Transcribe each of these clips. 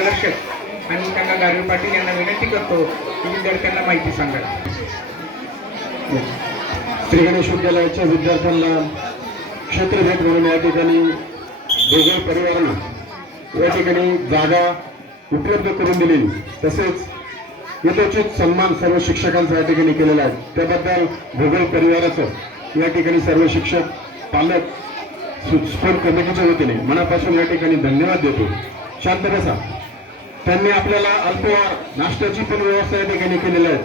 प्रदर्शक आणि त्यांना गारवे पाटील यांना विनंती करतो की विद्यार्थ्यांना माहिती सांगा. श्री गणेश विद्यालयाच्या विद्यार्थ्यांना क्षेत्रभेट म्हणून या ठिकाणी भोगळ परिवारानं या ठिकाणी जागा उपलब्ध करून दिलेली, तसेच यथोचित सन्मान सर्व शिक्षकांचा या ठिकाणी केलेला आहे. त्याबद्दल भोगळ परिवाराचं या ठिकाणी सर्व शिक्षक, पालक, स्कूल कमिटीच्या वतीने मनापासून या ठिकाणी धन्यवाद देतो. शांत बसा. त्यांनी आपल्याला अल्पहार नाश्त्याची पण व्यवस्था या ठिकाणी केलेली आहे,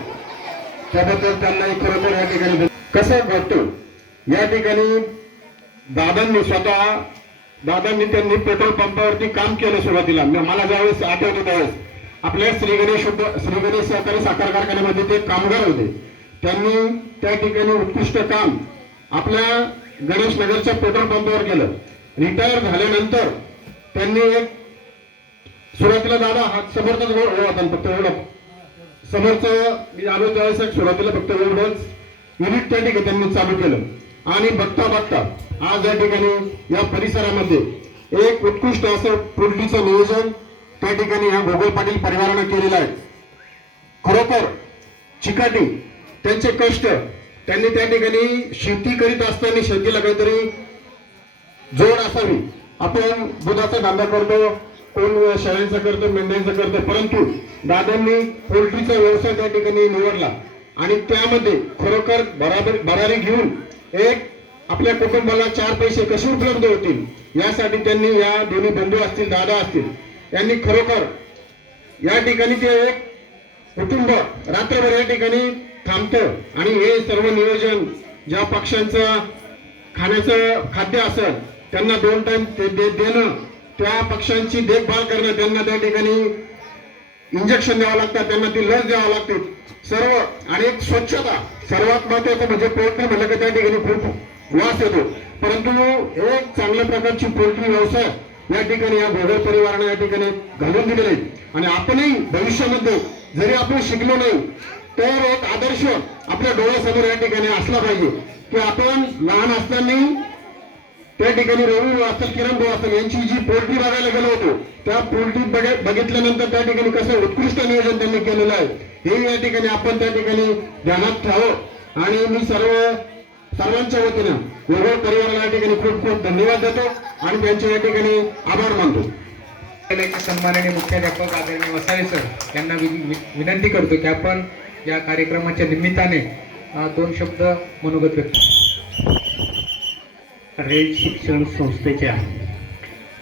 त्याबद्दल त्यांना खरोखर या ठिकाणी कसं वाटतं. या ठिकाणी दादांनी त्यांनी पेट्रोल पंपावरती काम केलं सुरुवातीला. मला ज्यावेळेस आठवतं त्यावेळेस आपल्या श्री गणेश सहकारी साखर कारखान्यामध्ये ते कामगार होते. त्यांनी त्या ठिकाणी उत्कृष्ट काम आपल्या गणेश नगरच्या पेट्रोल पंपावर केलं. रिटायर झाल्यानंतर त्यांनी एक सुरुवातीला दादा हात समोरचाच होता, फक्त एवढं समोरचं मी आलो त्यावेळेस सुरुवातीला फक्त एवढंच युनिट त्या ठिकाणी त्यांनी चालू केलं. आणि बघता बघता आज या ठिकाणी या परिसरामध्ये एक उत्कृष्ट असं पोल्ट्रीचं नियोजन त्या ठिकाणी ह्या भोगळ पाटील परिवारानं केलेलं आहे. खरोखर चिकाटी त्यांचे कष्ट, त्यांनी त्या ठिकाणी शेती करीत असताना शेतीला काहीतरी जोड असावी. आपण दुधाचा धंदा करतो, कोण शेळ्यांचा करतो, मेंढ्यांचा करतो, परंतु दादांनी पोल्ट्रीचा व्यवसाय त्या ठिकाणी निवडला आणि त्यामध्ये खरोखर भरारी घेऊन एक आपल्या कुटुंबाला 4 पैसे कसे उपलब्ध होतील यासाठी त्यांनी, या दोन्ही बंधू असतील, दादा असतील, यांनी खरोखर या ठिकाणी ते एक कुटुंब रात्रभर या ठिकाणी थांबतं आणि हे सर्व नियोजन ज्या पक्ष्यांचं खाण्याचं खाद्य असेल त्यांना 2 टाइम देणं, त्या पक्ष्यांची देखभाल करणं, त्यांना त्या ठिकाणी इंजेक्शन द्यावं लागतं, त्यांना ती लस द्यावं लागते सर्व. आणि एक स्वच्छता सर्वात महत्वाचं म्हणजे पोल्ट्री म्हणलं की त्या ठिकाणी खूप वास येतो, परंतु एक चांगल्या प्रकारची पोल्ट्री व्यवसाय या ठिकाणी या भोगळ परिवाराने या ठिकाणी घालून दिलेले आहे. आणि आपणही भविष्यामध्ये जरी आपण शिकलो नाही तर एक आदर्श आपल्या डोळ्यासमोर या ठिकाणी असला पाहिजे की आपण लहान असताना त्या ठिकाणी रवी असेल, किरण भाऊ असेल यांची जी पोल्ट्री बघायला गेलो होतो, त्या पोल्ट्री बघितल्यानंतर त्या ठिकाणी कसं उत्कृष्ट नियोजन त्यांनी केलेलं आहे हे या ठिकाणी आपण त्या ठिकाणी ध्यानात ठेवावं. आणि मी सर्वांच्या वतीनं भोगळ परिवाराला या ठिकाणी खूप खूप धन्यवाद देतो आणि त्यांचे या ठिकाणी आभार मानतो. सन्माननीय मुख्याध्यापक आदरणीय वसावे सर यांना विनंती करतो की आपण या कार्यक्रमाच्या निमित्ताने 2 शब्द मनोगत व्यक्त. रेड शिक्षण संस्थेच्या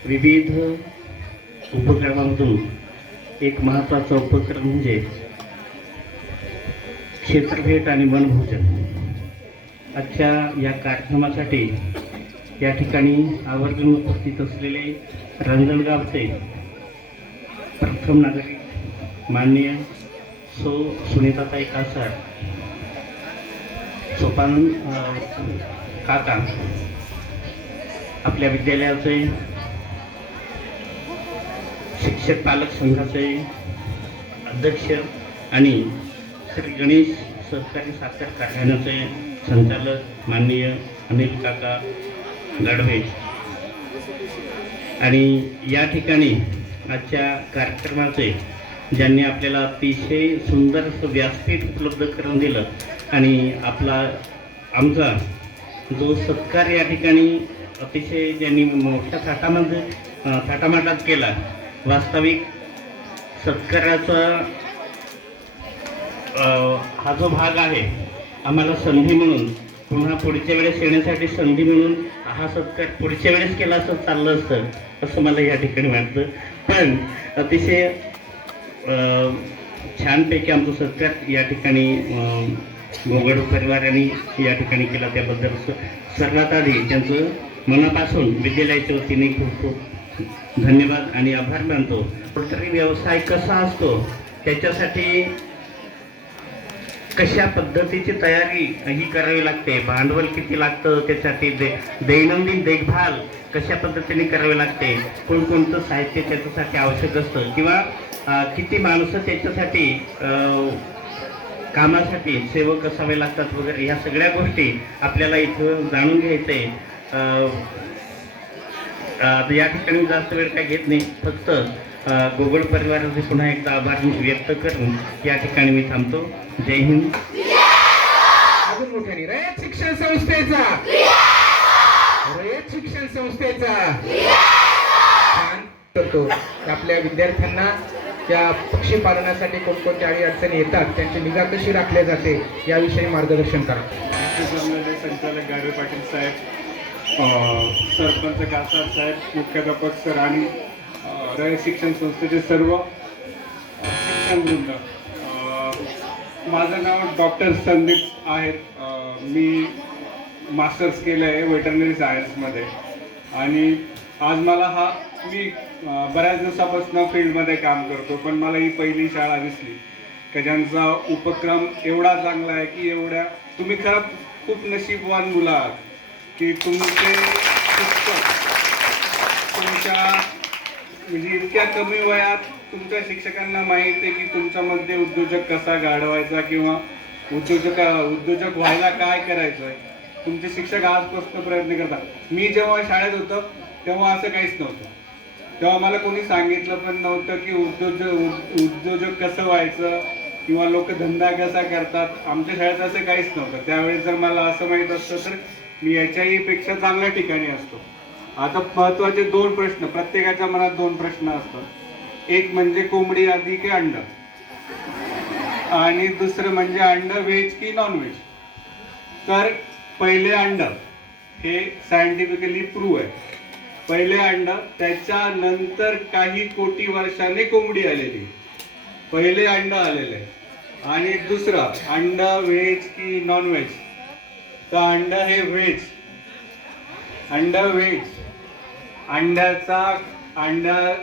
विविध उपक्रमांतून एक महत्त्वाचा उपक्रम म्हणजे क्षेत्रभेट आणि वनभोजन. आजच्या या कार्यक्रमासाठी या ठिकाणी आवर्जून उपस्थित असलेले रांजणगावचे प्रथम नागरिक माननीय सुनीताताई कासार, सोपान काका, आपल्या विद्यालयाचे शिक्षक पालक संघाचे अध्यक्ष आणि श्री गणेश सहकारी साखर कारखान्याचे संचालक माननीय अनिल काका गडवे, आणि या ठिकाणी आजच्या कार्यक्रमाचे ज्यांनी आपल्याला अतिशय सुंदर असं व्यासपीठ उपलब्ध करून दिलं आणि आमचा जो सत्कार या ठिकाणी अतिशय ज्यांनी मोठ्या थाटामाटात केला. वास्तविक सत्काराचा हा जो भाग आहे आम्हाला संधी म्हणून, पुन्हा पुढच्या वेळेस येण्यासाठी संधी म्हणून हा सत्कार पुढच्या वेळेस केला असं चाललं असतं असं मला या ठिकाणी वाटतं. पण अतिशय छानपैकी आमचा सत्कार या ठिकाणी भोगळ परिवाराने या ठिकाणी केला, त्याबद्दल सर्वात आधी त्यांचं मनापासून विद्यालयाच्या वतीने खूप खूप धन्यवाद आणि आभार मानतो. पोल्ट्री व्यवसाय कसा असतो, त्याच्यासाठी कशा पद्धतीची तयारी ही करावी लागते, भांडवल किती लागतं, त्यासाठी दैनंदिन देखभाल कशा पद्धतीने करावी लागते, कोणकोणतं साहित्य त्याच्यासाठी आवश्यक असतं, किंवा किती माणसं त्याच्यासाठी कामासाठी सेवक असावे लागतात वगैरे, ह्या सगळ्या गोष्टी आपल्याला इथं जाणून घ्यायचं आहे. या ठिकाणी जास्त वेळ काय घेत नाही, फक्त गोगड परिवाराचे पुन्हा एकदा आभार व्यक्त करून या ठिकाणी मी थांबतो. जय हिंद. अजून मोठ्याने रयत शिक्षण संस्थेचा, रयत शिक्षण संस्थेचा छान करतो. आपल्या विद्यार्थ्यांना त्या पक्षी पालनासाठी कोणकोणत्या अडचणी येतात, त्यांची निगा कशी राखली जाते याविषयी मार्गदर्शन करा. संचालक गाडवे पाटील साहेब, सरपंच कासार साहेब, मुख्याध्यापक सर आणि रयत शिक्षण संस्थेचे सर्व शिक्षणवृंद. माझं नाव डॉक्टर संदीप आहे. मी मास्टर्स केलं आहे वेटरनरी सायन्समध्ये आणि आज मला मी बऱ्याच दिवसापासून फील्डमध्ये काम करतो, पण मला ही पहिली शाळा दिसली की ज्यांचा उपक्रम एवढा चांगला आहे की तुम्ही खरं खूप नशीबवान मुलं आहात की तुमचे शिक्षक तुमच्या म्हणजे इतक्या कमी वयात तुमच्या शिक्षकांना माहीत आहे की तुमच्यामध्ये उद्योजक कसा घडवायचा किंवा उद्योजक व्हायला काय करायचं आहे. तुमचे शिक्षक आजपासून प्रयत्न करतात. मी जेव्हा शाळेत होतो तेव्हा असं काहीच नव्हतं. तेव्हा मला कोणी सांगितलं पण नव्हतं की उद्योजक कसं व्हायचं किंवा लोक धंदा कसा करतात. आमच्या शाळेत असं काहीच नव्हतं. त्यावेळेस जर मला असं माहीत असतं तर मी याच्याही पेक्षा चांगल्या ठिकाणी असतो. आता महत्त्वाचे 2 प्रश्न, प्रत्येकाच्या मनात 2 प्रश्न असतात. एक म्हणजे कोंबडी आधी की अंड, आणि दुसरं म्हणजे अंड व्हेज की नॉन व्हेज. तर पहिले अंड हे सायंटिफिकली प्रूव्ह आहे. पहिले अंड, त्याच्यानंतर काही कोटी वर्षाने कोंबडी आलेली, पहिले अंड आलेलं आहे. आणि दुसरं अंड व्हेज की नॉन व्हेज, तर अंड हे व्हेज. अंड व्हेज,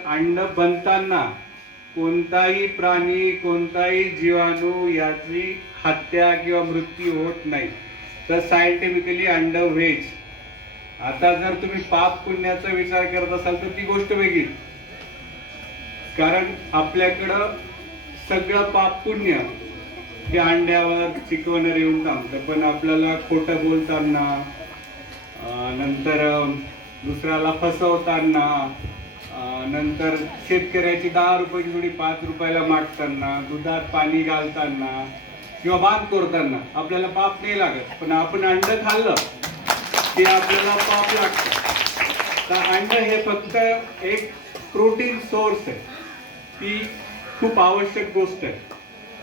अंड बनताना कोणताही प्राणी कोणताही जीवाणू याची हत्या किंवा मृत्यू होत नाही, तर सायंटिफिकली अंड व्हेज. आता जर तुम्ही पाप पुण्याचा विचार करत असाल तर ती गोष्ट वेगळी, कारण आपल्याकडं सगळं पाप पुण्य हे अंड्यावर चिकवणार येऊन थांबतं. पण आपल्याला खोटं बोलताना, नंतर दुसऱ्याला फसवताना, नंतर शेतकऱ्याची 10 रुपयाची जोडी 5 रुपयाला मागताना, दुधात पाणी घालताना किंवा बांध करताना आपल्याला पाप नाही लागत. पण आपण अंड खाल्लं की आपल्याला पाप लागतं. तर अंड हे फक्त एक प्रोटीन सोर्स आहे, ती खूप आवश्यक गोष्ट आहे.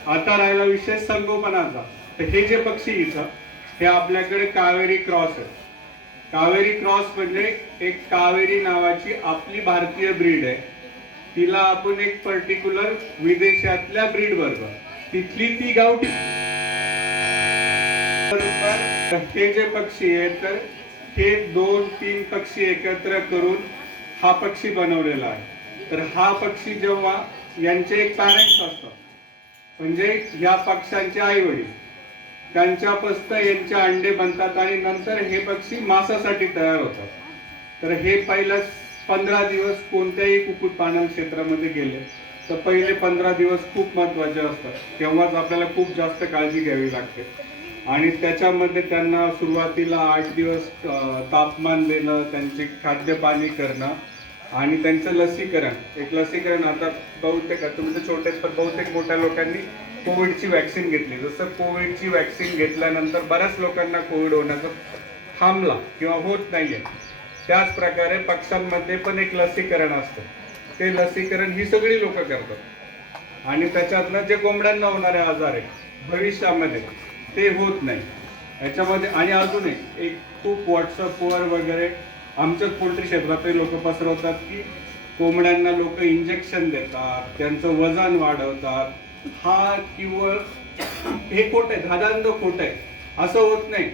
आता राहिला विषय संगोपनाचा. तर हे जे पक्षी इथं हे आपल्याकडे कावेरी क्रॉस आहे. कावेरी क्रॉस म्हणजे एक कावेरी नावाची आपली भारतीय ब्रीड आहे. तिला आपण एक पर्टिक्युलर विदेशातल्या ब्रीड बरोबर तिथली ती गावठी. हे जे पक्षी आहेत तर हे 2-3 पक्षी एकत्र करून हा पक्षी बनवलेला आहे. तर हा पक्षी जेव्हा यांचे एक पॅरेंट्स असतात, म्हणजे या पक्ष्यांचे आई वडील, त्यांच्यापासून यांचे अंडे बनतात आणि नंतर हे पक्षी मांसासाठी तयार होतात. तर हे पहिलं 15 दिवस कोणत्याही कुक्कुटपालन क्षेत्रामध्ये गेले तर पहिले 15 दिवस खूप महत्त्वाचे असतात. तेव्हाच आपल्याला खूप जास्त काळजी घ्यावी लागते. आणि त्याच्यामध्ये त्यांना सुरुवातीला 8 दिवस तापमान देणं, त्यांचे खाद्य पाणी करणं आणि त्यांचं लसीकरण. एक लसीकरण आता बहुतेक तुमचे छोटे पण बहुतेक मोठ्या लोकांनी कोविडची वॅक्सिन घेतली. जसं कोविडची वॅक्सिन घेतल्यानंतर बऱ्याच लोकांना कोविड होण्याचा थांबला किंवा होत नाहीये, त्याच प्रकारे पक्ष्यांमध्ये पण एक लसीकरण असतं. ते लसीकरण ही सगळी लोक करतात आणि त्याच्यातनं जे कोंबड्यांना होणारे आजार आहे भविष्यामध्ये ते होत नाही याच्यामध्ये. आणि अजून एक खूप व्हॉट्सअपवर वगैरे आमच्याच पोल्ट्री क्षेत्रातही लोक पसरवतात की कोंबड्यांना लोक इंजेक्शन देतात, त्यांचं वजन वाढवतात. हा किंवा हे खोट आहे, धादांत खोट आहे. असं होत नाही.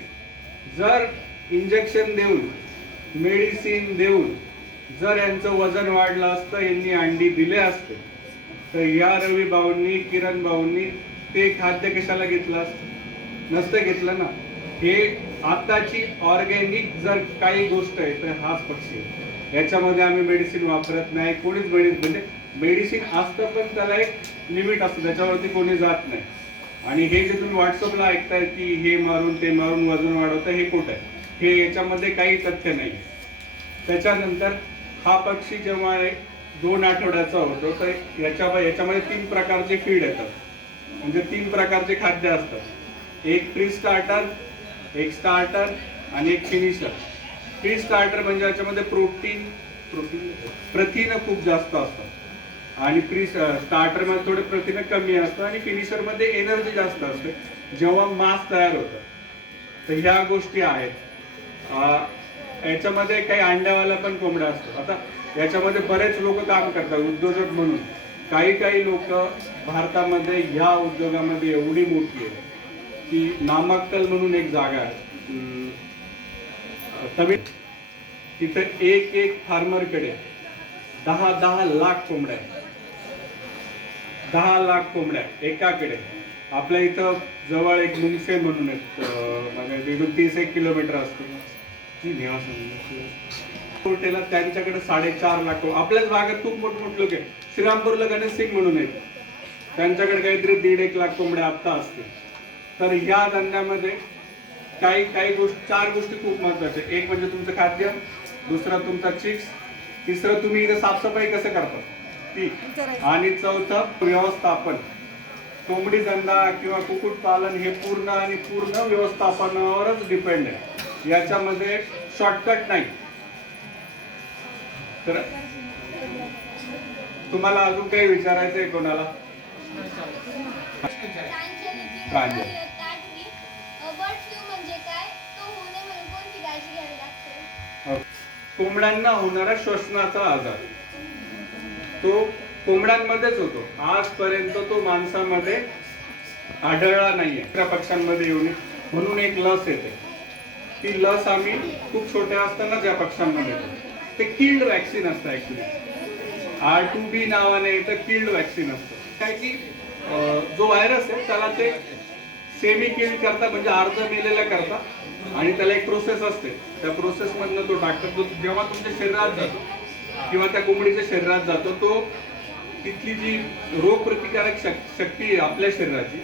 जर इंजेक्शन देऊन, मेडिसिन देऊन जर यांचं वजन वाढलं असतं, यांनी अंडी दिले असते, तर या रवी भाऊंनी, किरण भाऊंनी ते खाद्य कशाला घेतलं असतं? नसतं घेतलं ना. हे आताची ऑर्गॅनिक जर काही गोष्ट आहे तर हाच पक्षी आहे. याच्यामध्ये आम्ही मेडिसिन वापरत नाही. कोणीच म्हणजे मेडिसिन असतं पण त्याला एक लिमिट असतं, त्याच्यावरती कोणी जात नाही. आणि हे जे तुम्ही व्हॉट्सअपला ऐकताय की हे मारून ते मारून वजन वाढवतं, हे खोटं आहे. हे याच्यामध्ये काही तथ्य नाही. त्याच्यानंतर हा पक्षी जेव्हा 2 आठवड्याचा होतो. तर याच्यामध्ये 3 प्रकारचे फीड येतात, म्हणजे 3 प्रकारचे खाद्य असतात. एक प्री स्टार्टर, एक स्टार्टर आणि एक फिनिशर. प्री स्टार्टर म्हणजे याच्यामध्ये प्रथिनं खूप जास्त असतात आणि प्री स्टार्टर मध्ये थोडे प्रथिनं कमी असतात आणि फिनिशर मध्ये एनर्जी जास्त असते जेव्हा मांस तयार होतं. तर ह्या गोष्टी आहेत. याच्यामध्ये काही अंड्यावाला पण कोंबड्या असतात. आता याच्यामध्ये बरेच लोक काम करतात उद्योजक म्हणून. काही लोक भारतामध्ये ह्या उद्योगामध्ये एवढी मोठी आहे की नामाक्कल म्हणून एक जागा आहे तमिळ, तिथं एक फार्मरकडे 10 लाख कोंबड्या आहेत. 10 लाख कोंबड्या एकाकडे. आपल्या इथं जवळ एक मुंगसे म्हणून म्हणजे तिथून 30-1 किलोमीटर असतो. कोर्टेला त्यांच्याकडे 4.5 लाख. आपल्याच भागात खूप मोठमोठे लोक आहेत. श्रीरामपूरला गणेश सिंग म्हणून आहेत, त्यांच्याकडे काहीतरी 1.5 लाख कोंबड्या आता असतील. तर ह्या धंद्यामध्ये काही गोष्टी, 4 गोष्टी खूप महत्वाच्या. एक म्हणजे तुमचं खाद्य, दुसरा तुमचा चिक्स, तिसरं तुम्ही इथं साफसफाई कसं करता ती, आणि चौथं व्यवस्थापन. कोंबडी धंदा किंवा कुक्कुटपालन हे पूर्ण व्यवस्थापनावरच डिपेंड आहे. याच्यामध्ये शॉर्टकट नाही. तर तुम्हाला अजून काही विचारायचं आहे कोणाला? कोंबड्यांना होणारा श्वसनाचा आजार तो कोंबड्यांमध्येच होतो. आजपर्यंत तो माणसामध्ये आढळला नाहीये. त्या पक्ष्यांमध्ये येऊन म्हणून एक लस येते. ती लस आम्ही खूप छोट्या असताना ज्या पक्ष्यांमध्ये ते किल्ड वॅक्सिन असतं. ऍक्च्युली R2B नावाने येतं, किल्ड वॅक्सिन असतं. काय की जो व्हायरस आहे त्याला ते सेमी किल्ड करता, म्हणजे अर्ध मेलेला करता, आणि त्याला एक प्रोसेस असते. त्या प्रोसेस मधनं तो टाकतात. तो जेव्हा तुमच्या शरीरात जातो किंवा त्या कोंबडीच्या शरीरात जातो, तो तिथली जी रोगप्रतिकारक शक्ती आहे आपल्या शरीराची,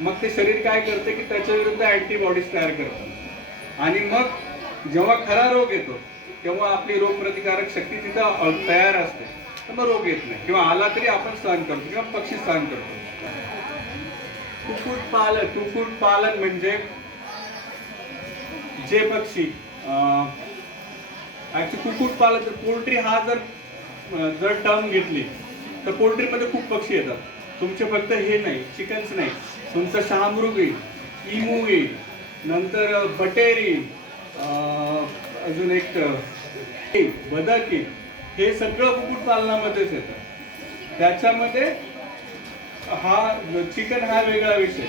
मग ते शरीर काय करते की त्याच्या विरुद्ध अँटीबॉडीज तयार करतं. आणि मग जेव्हा खरा रोग येतो तेव्हा आपली रोगप्रतिकारक शक्ती तिथं तयार असते, तर मग रोग येत नाही, किंवा आला तरी आपण सहन करतो किंवा पक्षी सहन करतो. कुक्कुटपालन म्हणजे जे पक्षी कुक्कुटपालन, पोल्ट्री हा जर टर्म घेतली तर पोल्ट्रीमध्ये खूप पक्षी येतात. तुमचे फक्त हे नाही, चिकन्स नाही, तुमचं शहामृग येईल, इमू येईल, नंतर बटेर येईल, अजून एक बदक येईल. हे सगळं कुक्कुटपालनामध्येच येतं. त्याच्यामध्ये हा चिकन हा वेगळा विषय.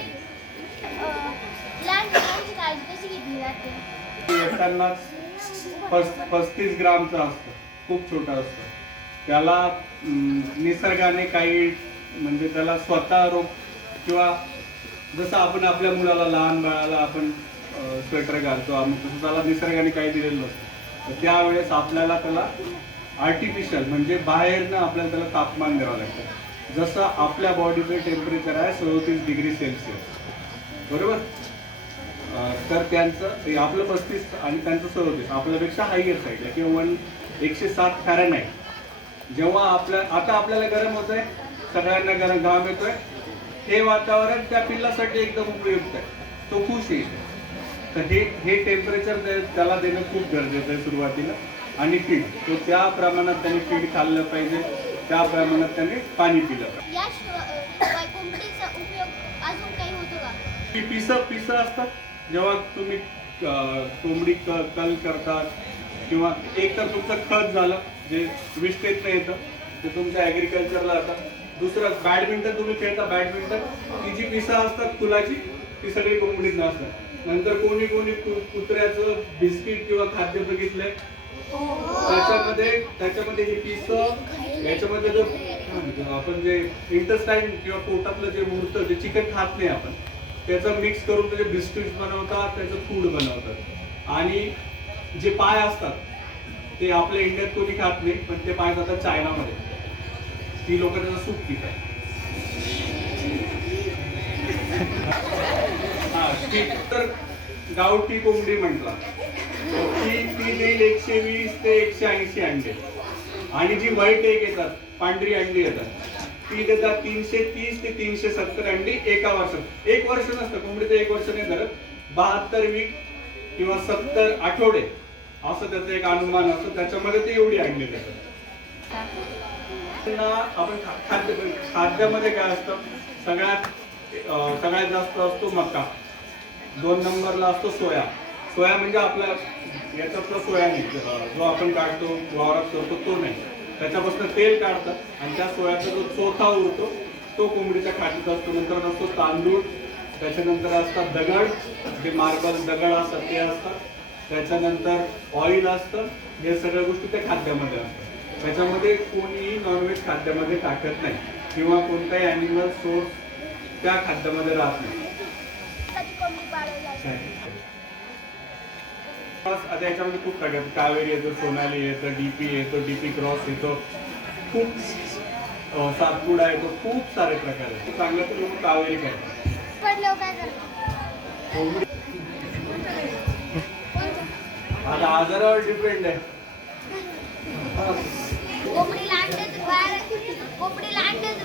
येताना 35 ग्रामचं असतं, खूप छोटा असतं. त्याला निसर्गाने काही, म्हणजे त्याला स्वतः रोग, किंवा जसं आपण आपल्या मुलाला, लहान बाळाला आपण स्वेटर घालतो, तसं त्याला निसर्गाने काही दिलेलं नसतं. तर त्यावेळेस आपल्याला त्याला आर्टिफिशियल, म्हणजे बाहेरनं आपल्याला त्याला तापमान द्यावं लागतं. जसं आपल्या बॉडीचं टेम्परेचर आहे 37 डिग्री सेल्सिअस, बरोबर. तर त्यांचं आपलं 35 आणि त्यांचं 37 आपल्यापेक्षा हायर साईडला, किंवा 107 फॅरनहाइट. जेव्हा आता आपल्याला गरम होत आहे, सगळ्यांना गरम घाम येतोय, हे वातावरण त्या पिल्लासाठी एकदम उपयुक्त आहे, तो खुश येईल. तर हे टेम्परेचर त्याला देणं खूप गरजेचं आहे सुरुवातीला. आणि फीड, तो त्या प्रमाणात त्याने फीड खाल्लं पाहिजे, त्या प्रमाणात त्याने पाणी पिलं पाहिजे. पिसं असतात. जेव्हा तुम्ही कोंबडी कल करतात, किंवा एक तर तुमचं खत झालं जे विस्टेतनं येतं, ते तुमच्या ॲग्रिकल्चरला जातं. दुसरं बॅडमिंटन तुम्ही खेळता, बॅडमिंटन, ती जी पिसं असतात फुलाची, ती सगळी कोंबडीत नसतात. नंतर कोणी कुत्र्याचं बिस्किट किंवा खाद्य बघितलंय, त्याच्यामध्ये हे पिसं, याच्यामध्ये जो आपण जे इंटेस्टाईन किंवा पोटातलं जे मुरतं, जे चिकन खात नाही आपण, त्याचं मिक्स करून त्याचे बिस्किट्स बनवतात, त्याचं फूड बनवतात. आणि जे पाय असतात ते आपल्या इंडियात कोणी खात नाही, पण ते पाय जातात चायनामध्ये, ती लोक त्याचं सूप पितात. तर गावठी कोंबडी म्हटला ती देईल 120 ते 180 अंडे. आणि जी व्हाईट एग येतात, पांढरी अंडी येतात, ती देतात 330 ते 370 अंडी एका वर्षात. एक वर्ष नसतं, कोंबडी तर एक वर्ष नाही धरत, 72 वीक किंवा 70 आठवडे असं त्याचं एक अनुमान असतं, त्याच्यामध्ये ते एवढी अंडी देतात. आपण खाद्यामध्ये काय असतं, सगळ्यात जास्त असतो मका, 2 नंबरला असतो सोया. सोया म्हणजे आपला याच्यातला सोया नाही, जो आपण काढतो वावरात करतो तो नाही, त्याच्यापासून तेल काढतात आणि त्या सोयाचा जो चोथा उरतो तो कोंबडीच्या खाद्यात असतो. नंतर असतो तांदूळ, त्याच्यानंतर असतात दगड, जे मार्बल दगड असतात ते असतात, त्याच्यानंतर ऑइल असतं. हे सगळ्या गोष्टी त्या खाद्यामध्ये असतात. त्याच्यामध्ये कोणीही नॉनव्हेज खाद्यामध्ये टाकत नाही किंवा कोणताही ॲनिमल सोर्स त्या खाद्यामध्ये राहत नाही. आता याच्यामध्ये खूप प्रकार, कावेरी येतो, सोनाली येतं, डीपी येतो, डीपी क्रॉस येतो, खूप सातपुडा येतो, खूप सारे प्रकार आहेत. चांगलं तर लोक कावेरी करतात. आता आजारावर डिपेंड आहे.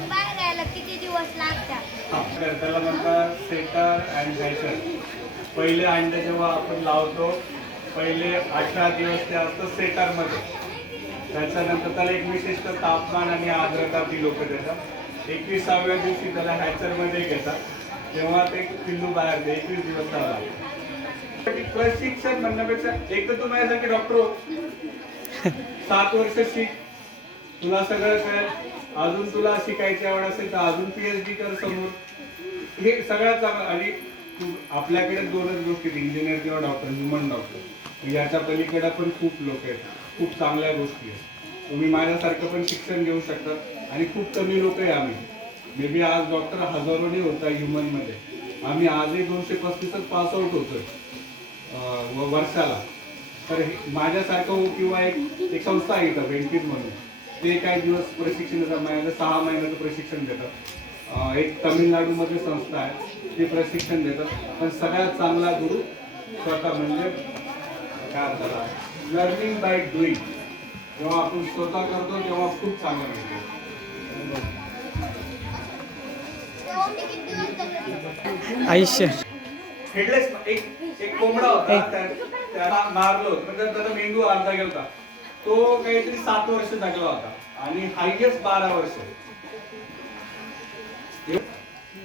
बाहेर यायला किती दिवस लागतात? त्याला म्हणतात सेटर अँड हॅचर. पहिले अंडे जेव्हा आपण लावतो, पहिले 18 दिवस ते असतं सेटरमध्ये. त्याच्यानंतर त्याला एक विशिष्ट तापमान आणि आर्द्रता ती लोक देतात. 21व्या दिवशी त्याला हॅचरमध्ये घेतात, तेव्हा ते पिल्लू बाहेर 21 दिवस लागतात. प्रशिक्षण म्हणण्यापेक्षा एक तर तू माझ्यासारखे डॉक्टर हो, 7 वर्ष शिक, तुला सगळं कळेल. अजून तुला शिकायची आवड असेल तर अजून PhD कर समोर. हे सगळ्यात चांगलं. आणि आपल्याकडे 2च गोष्टी, इंजिनियर किंवा डॉक्टर, ह्युमन डॉक्टर. याच्या पलीकडे पण खूप लोक आहेत, खूप चांगल्या गोष्टी आहेत. तुम्ही माझ्यासारखं पण शिक्षण घेऊ शकता आणि खूप कमी लोक आहे आम्ही. मे बी आज डॉक्टर हजारोनी होता ह्युमनमध्ये, आम्ही आजही 235च पास आउट होतोय वर्षाला. तर माझ्यासारखं किंवा एक संस्था आहे इथं वेंटीज म्हणून, ते काही दिवस प्रशिक्षण देतात, 6 महिन्याचं प्रशिक्षण देतात. एक तमिळनाडूमध्ये संस्था आहे, ते प्रशिक्षण देतात. पण सगळ्यात चांगला गुरु स्वतः, म्हणजे काय त्याला लर्निंग बाय डुईंग. जेव्हा आपण स्वतः करतो तेव्हा खूप चांगलं मिळतं. आयुष्य हेडलेस एक कोंबडा होता, त्याला मारलो म्हणजे त्याचा मेंदू अर्धा गेला. तो काहीतरी 7 वर्ष जगला होता आणि हायएस्ट 12 वर्ष.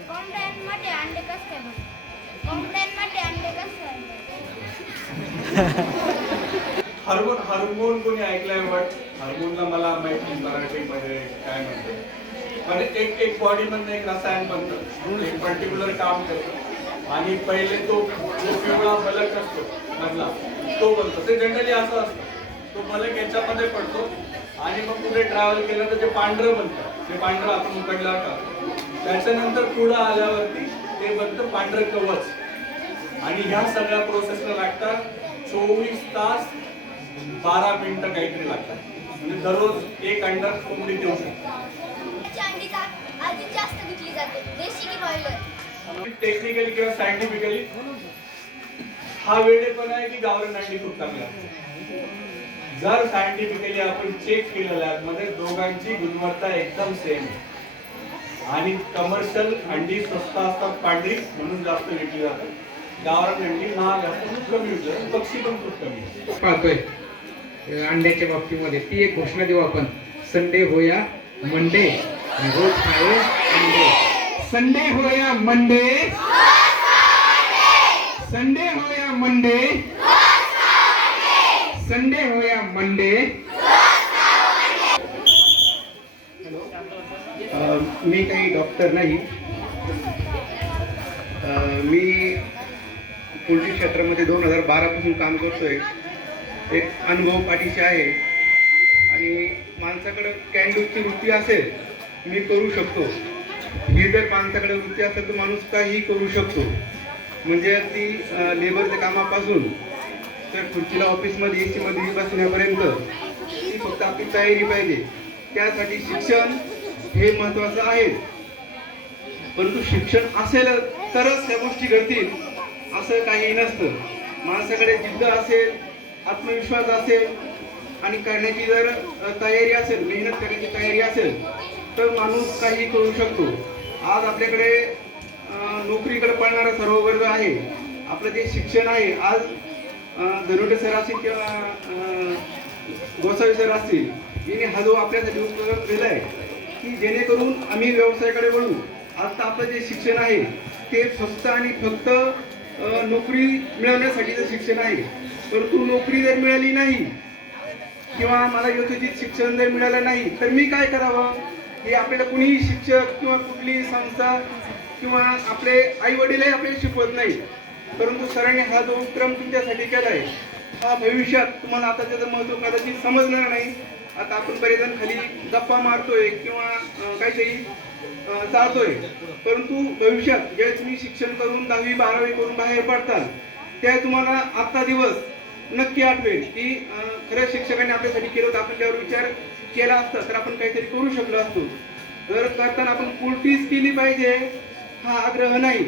कोंबड्यांमध्ये अंडे कसं काय बनतात? कोंबड्यांमध्ये अंडे कसं हार्मोन कोणी ऐकलंय? बट हार्मोनला मला माहिती मराठीमध्ये काय म्हणतात, म्हणजे एक बॉडी मधनं एक रसायन बनतं, एक पर्टिक्युलर काम करतं आणि पहिले तो पिवळा बलक असतो मधला तो बनतो. ते जनरली असं असतं, तो बलक याच्यामध्ये पडतो आणि मग पुढे ट्रॅव्हल केलं तर ते पांढरं बनतं. ते पांढरं आपण उकडला का, त्याच्यानंतर पुढं आल्यावरती ते बनतं पांढरं कवच. आणि ह्या सगळ्या प्रोसेसला लागतात 24 तास 12 मिनिटं काहीतरी लागतात. म्हणजे दररोज एक अंडा कोंबडी देऊ शकतो. जास्त विकली जाते, देशी की बॉयलर? टेक्निकली किंवा सायंटिफिकली हा वेळेपण आहे की गावरान अंडी खूप चांगली आहे. जर सायंटिफिकली आपण चेक केलं लॅबमध्ये, दोघांची गुणवत्ता एकदम सेम आहे. आणि कमर्शियल अंडी स्वस्त असतात पांढरी, म्हणून जास्त विकली जातात. गावरान अंडी महाग असतात, खूप कमी विकतात. पक्षी पण खूप कमी पाहतोय अंड्याच्या बाबतीमध्ये ती एक घोषणा देऊ आपण, संडे हो या मंडे रोज खाओ अंडे. संडे हो या मंडे, संडे हो या मंडे, संडे हो या मंडे. मी काही डॉक्टर नाही, मी पोल्ट्री क्षेत्रामध्ये 2012 पासून काम करतोय. एक अनुभव पाठीशी आहे आणि माणसाकडे कॅन्डूची वृत्ती असेल, मी करू शकतो. ही जर माणसाकडे वृत्ती असेल तर माणूस काहीही करू शकतो. म्हणजे अगदी लेबरच्या कामापासून तर खुर्चीला ऑफिसमध्ये AC मध्ये बसण्यापर्यंत ती फक्त आपली तयारी पाहिजे. त्यासाठी शिक्षण हे महत्त्वाचं आहे. परंतु शिक्षण असेल तरच त्या गोष्टी घडतील असं काही नसतं. माणसाकडे जिद्द असेल, आत्मविश्वास असेल आणि करण्याची जर तयारी असेल, मेहनत करण्याची तयारी असेल तर माणूस काही करू शकतो. आज आपल्याकडे नोकरीकडे पळणारा सर्व वर्ग आहे. आपलं जे शिक्षण आहे, आज धनुटे सर असतील किंवा गोसावी सर असतील, यांनी हा जो आपल्यासाठी उपक्रम केला आहे की जेणेकरून आम्ही व्यवसायाकडे वळू. आता आपलं जे शिक्षण आहे ते फक्त आणि फक्त नोकरी मिळवण्यासाठीचं शिक्षण आहे. परंतु नोकरी जर मिळाली नाही किंवा मला यथोचित शिक्षण जर मिळालं नाही तर मी काय करावं, हे आपल्याला कुणीही शिक्षक किंवा कुठलीही संस्था किंवा आपले आई वडीलही आपल्याला शिकवत नाही. परंतु सरांनी हा जो उपक्रम तुमच्यासाठी केला आहे, हा भविष्यात तुम्हाला आता त्याचं महत्त्व कदाचित समजणार नाही. आता आपण बरेच जण खाली गप्पा मारतोय किंवा काहीतरी चालतोय, परंतु भविष्यात ज्यावेळेस तुम्ही शिक्षण करून 10वी 12वी करून बाहेर पडताल त्यावेळेस तुम्हाला आजचा दिवस नक्की आठवेल की खरंच शिक्षकांनी आपल्यासाठी केलं होतं. आपण त्यावर विचार केला असता तर आपण काहीतरी करू शकलो असतो. जर करताना आपण उलटीच केली पाहिजे हा आग्रह नाही.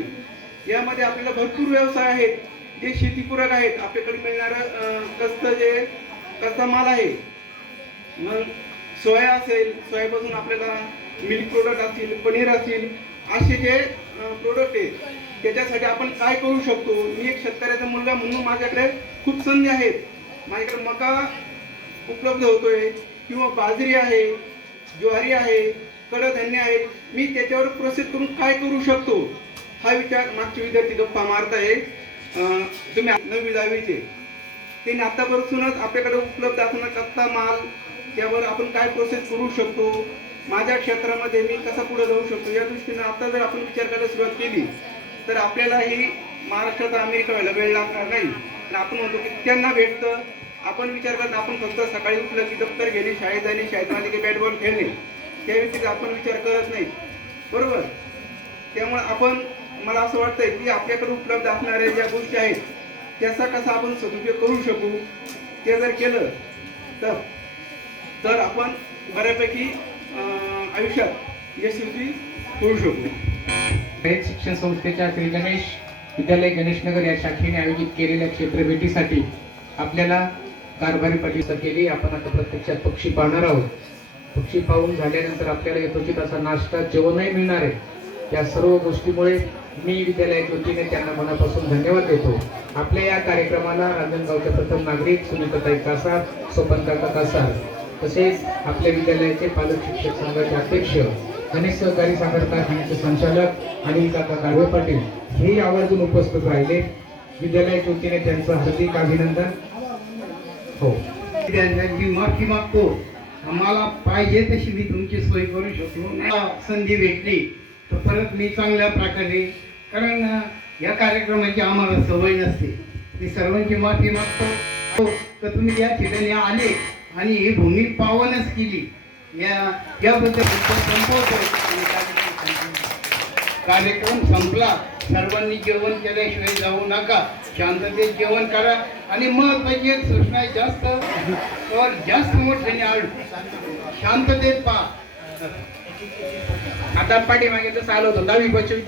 यामध्ये आपल्याला भरपूर व्यवसाय आहेत जे शेतीपूरक आहेत. आपल्याकडे मिळणारं कच्चा माल आहे. मग सोया असेल, सोयापासून आपल्याला मिल्क प्रोडक्ट असतील, पनीर असतील, असे जे प्रोडक्ट आहेत त्याच्यासाठी आपण काय करू शकतो. मी एक शेतकऱ्याचा मुलगा म्हणून माझ्याकडे खूप संधी आहेत. माझ्याकडे मका उपलब्ध होतोय किंवा बाजरी आहे, ज्वारी आहे, कडधान्य आहेत. मी त्याच्यावर प्रोसेस करून काय करू शकतो हा विचार मागचे विद्यार्थी गप्पा मारताय. तुम्ही 9वी 10वीचे त्यांनी आतापासूनच आपल्याकडे उपलब्ध असणारा कच्चा माल त्यावर आपण काय प्रोसेस करू शकतो, माझ्या क्षेत्रामध्ये मी कसा पुढे जाऊ शकतो, या दृष्टीने आता जर आपण विचार करायला सुरुवात केली तर आपल्यालाही महाराष्ट्राचा अमेरिका व्हायला वेळ लागणार नाही. तर आपण म्हणतो की त्यांना भेटतं. आपण विचार करता आपण फक्त सकाळी उठलं की दप्तर घेणे, शाळेत जाणे, शाळेत आले की बॅट बॉल खेळणे, त्या व्यतिरिक्त आपण विचार करत नाही. बरोबर. त्यामुळे आपण मला असं वाटतंय की आपल्याकडे उपलब्ध असणाऱ्या ज्या गोष्टी आहेत त्याचा कसा आपण सदुपयोग करू शकू, ते जर केलं तर आपण बऱ्यापैकी आयुष्यात यशस्वी होऊ शकू. रयत शिक्षण संस्थेच्या श्री गणेश विद्यालय गणेशनगर या शाखेने आयोजित केलेल्या क्षेत्र भेटीसाठी आपल्याला कारभारी पाठीशी केली. आपण आता प्रत्यक्षात पक्षी पाहणार आहोत. पक्षी पाहून झाल्यानंतर आपल्याला यथोचित असा नाश्ता जेवणही मिळणार आहे. या सर्व गोष्टीमुळे मी विद्यालयाच्या वतीने त्यांना मनापासून धन्यवाद देतो. आपल्या या कार्यक्रमाला रांजणगावच्या प्रथम नागरिक सुनीताताई कासार, सोपनकाका कासार, तसेच आपल्या विद्यालयाचे पालक शिक्षक संघाचे अध्यक्ष, गणेश सहकारी साखर कारखान्याचे संचालक अनिल काका गाढवे पाटील हे आवर्जून उपस्थित राहिले. विद्यालयाच्या वतीने त्यांचं हार्दिक अभिनंदन. हो, मी माफी मागतो. आम्हाला पाहिजे तशी मी तुमची सोय करू शकलो. मला संधी भेटली तर परत मी चांगल्या प्रकारे, कारण या कार्यक्रमाची आम्हाला सवय नसते. मी सर्वांची माफी मागतो तर तुम्ही या ठिकाणी आले आणि ही भूमी पावनच केली. याबद्दल संपवतो. कार्यक्रम संपला. सर्वांनी जेवण केल्याशिवाय जाऊ नका. शांततेत जेवण करा आणि महत्वाची एक सूचना आहे, जास्त मोठ्याने आळ शांततेत पहा. आता पाठीमागे जसं आलो होतो 10वी 25